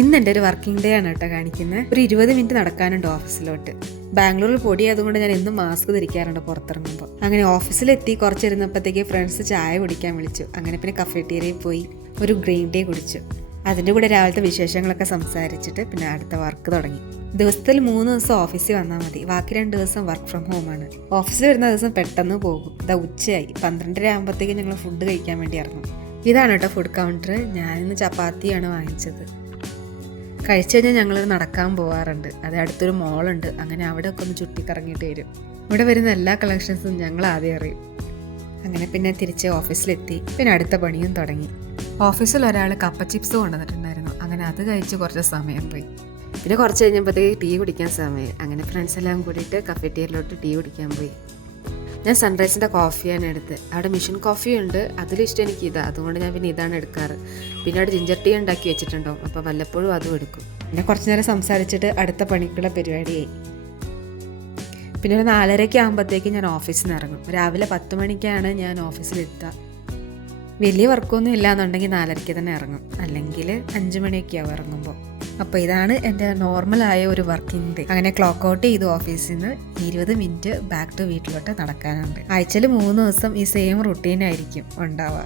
ഇന്ന് എൻ്റെ ഒരു വർക്കിംഗ് ഡേ ആണ് കേട്ടോ കാണിക്കുന്നത്. ഒരു 20 മിനിറ്റ് നടക്കാനുണ്ട് ഓഫീസിലോട്ട്. ബാംഗ്ലൂരിൽ പൊടിയായതുകൊണ്ട് ഞാൻ എന്നും മാസ്ക് ധരിക്കാറുണ്ട് പുറത്തിറങ്ങുമ്പോൾ. അങ്ങനെ ഓഫീസിലെത്തി കുറച്ചിരുന്നപ്പോഴത്തേക്ക് ഫ്രണ്ട്സ് ചായ കുടിക്കാൻ വിളിച്ചു. അങ്ങനെ പിന്നെ കഫേറ്റീരിയയിൽ പോയി ഒരു ഗ്രീൻ ടീ കുടിച്ചു. അതിൻ്റെ കൂടെ രാവിലത്തെ വിശേഷങ്ങളൊക്കെ സംസാരിച്ചിട്ട് പിന്നെ അടുത്ത വർക്ക് തുടങ്ങി. ദിവസത്തിൽ 3 ദിവസം ഓഫീസിൽ വന്നാൽ മതി, ബാക്കി 2 ദിവസം വർക്ക് ഫ്രം ഹോമാണ്. ഓഫീസിൽ വരുന്ന ദിവസം പെട്ടെന്ന് പോകും. ഇതാ ഉച്ചയായി, 12:30 ആകുമ്പോഴത്തേക്ക് ഞങ്ങൾ ഫുഡ് കഴിക്കാൻ വേണ്ടി ഇറങ്ങും. ഇതാണ് കേട്ടോ ഫുഡ് കൗണ്ടർ. ഞാനിന്ന് ചപ്പാത്തിയാണ് വാങ്ങിച്ചത്. കഴിച്ചു കഴിഞ്ഞാൽ ഞങ്ങൾ നടക്കാൻ പോകാറുണ്ട്. അത് അടുത്തൊരു മോളുണ്ട്, അങ്ങനെ അവിടെ ഒക്കെ ഒന്ന് ചുറ്റിക്കറങ്ങിയിട്ട് വരും. ഇവിടെ വരുന്ന എല്ലാ കളക്ഷൻസും ഞങ്ങൾ ആദ്യം അറിയും. അങ്ങനെ പിന്നെ തിരിച്ച് ഓഫീസിലെത്തി. പിന്നെ അടുത്ത പണിയും തുടങ്ങി. ഓഫീസിൽ ഒരാൾ കപ്പ ചിപ്സ് കൊണ്ടുവന്നിട്ടുണ്ടായിരുന്നു. അങ്ങനെ അത് കഴിച്ച് കുറച്ച് സമയം പോയി. പിന്നെ കുറച്ച് കഴിഞ്ഞപ്പോഴത്തേക്ക് ടീ കുടിക്കാൻ സമയം. അങ്ങനെ ഫ്രണ്ട്സ് എല്ലാം കൂടിയിട്ട് കഫേറ്റീരിയയിലോട്ട് ടീ കുടിക്കാൻ പോയി. ഞാൻ സൺറൈസിൻ്റെ കോഫിയാണ് എടുത്ത്. അവിടെ മിഷൻ കോഫി ഉണ്ട്, അതിലിഷ്ടം എനിക്ക് ഇതാണ്, അതുകൊണ്ട് ഞാൻ പിന്നെ ഇതാണ് എടുക്കാറ്. പിന്നെ അവിടെ ജിഞ്ചർ ടീ ഉണ്ടാക്കി വെച്ചിട്ടുണ്ടാവും, അപ്പോൾ വല്ലപ്പോഴും അതും എടുക്കും. പിന്നെ കുറച്ച് നേരം സംസാരിച്ചിട്ട് അടുത്ത പണിക്കുള്ള പരിപാടിയായി. പിന്നെ ഒരു 4:30 ആകുമ്പോഴത്തേക്ക് ഞാൻ ഓഫീസിൽ നിന്ന് ഇറങ്ങും. രാവിലെ 10 മണിക്കാണ് ഞാൻ ഓഫീസിലെത്തുക. വലിയ വർക്കൊന്നും ഇല്ലാന്നുണ്ടെങ്കിൽ 4:30 തന്നെ ഇറങ്ങും, അല്ലെങ്കിൽ 5 മണിയൊക്കെ ആവും ഇറങ്ങുമ്പോൾ. അപ്പോൾ ഇതാണ് എൻ്റെ നോർമലായ ഒരു വർക്കിംഗ് ഡേ. അങ്ങനെ ക്ലോക്ക് ഔട്ട് ചെയ്തു ഓഫീസിൽ നിന്ന് 20 മിനിറ്റ് ബാക്ക് ടു വീട്ടിലോട്ട് നടക്കാനുണ്ട്. ആഴ്ചയിൽ 3 ദിവസം ഈ സെയിം റുട്ടീനായിരിക്കും ഉണ്ടാവുക.